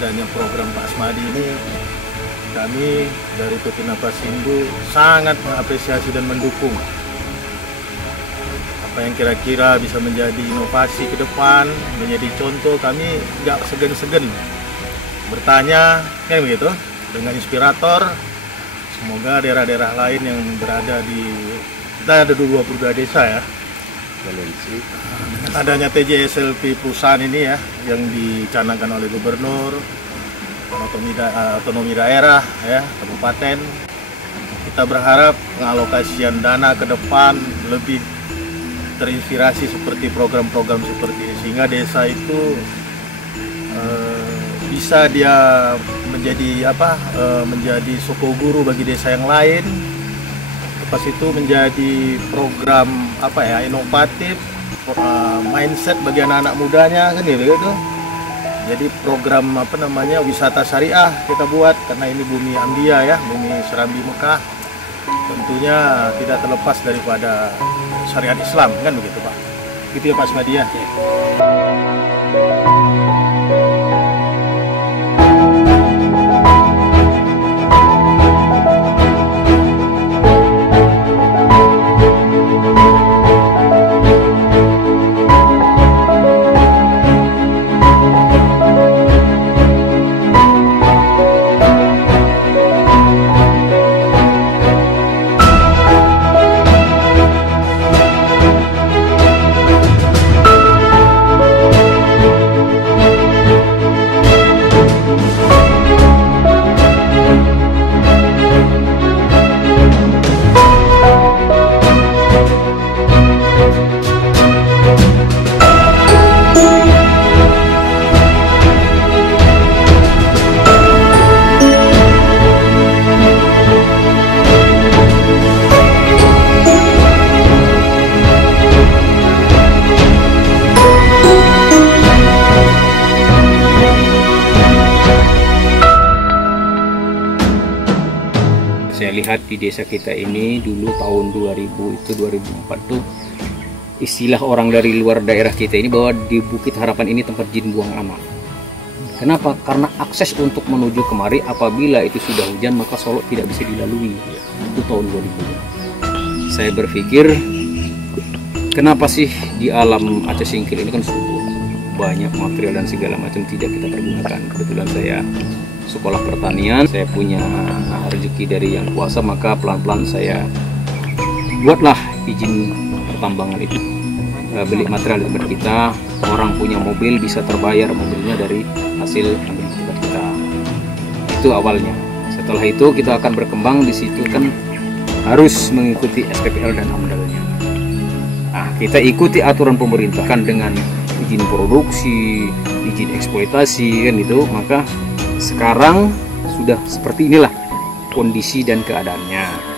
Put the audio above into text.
adanya program Pak Asmadi ini, kami dari PT Nafas Hindu sangat mengapresiasi dan mendukung apa yang kira-kira bisa menjadi inovasi ke depan, menjadi contoh. Kami nggak segan-segan bertanya, kan begitu, dengan inspirator. Semoga daerah-daerah lain yang berada di, kita ada 22 desa ya, dengan adanya TJSLP perusahaan ini ya, yang dicanangkan oleh gubernur, otonomi daerah ya, kabupaten, kita berharap pengalokasian dana ke depan lebih terinspirasi seperti program-program seperti ini, sehingga desa itu bisa dia menjadi menjadi soko guru bagi desa yang lain. Lepas itu menjadi program inovatif, mindset bagi anak-anak mudanya, kan gitu. Jadi program wisata syariah kita buat, karena ini bumi Ambia ya, bumi Serambi Mekah. Tentunya tidak terlepas daripada syariat Islam, kan begitu Pak. Gitu ya Pak Asmadi ya. Saya lihat di desa kita ini dulu tahun 2004 tuh istilah orang dari luar daerah kita ini bahwa di Bukit Harapan ini tempat jin buang anak. Kenapa? Karena akses untuk menuju kemari apabila itu sudah hujan maka Solo tidak bisa dilalui. Itu tahun 2000. Saya berpikir kenapa sih di alam Aceh Singkil ini kan banyak material dan segala macam tidak kita pergunakan. Kebetulan saya sekolah pertanian, saya punya rezeki dari yang kuasa, maka pelan-pelan saya buatlah izin pertambangan itu. Beli material dari kita, orang punya mobil bisa terbayar mobilnya dari hasil ambil kita. Itu awalnya. Setelah itu kita akan berkembang, di situ kan harus mengikuti SPPL dan AMDAL-nya. Nah, kita ikuti aturan pemerintah kan dengan izin produksi, izin eksploitasi kan gitu, maka sekarang sudah seperti inilah kondisi dan keadaannya.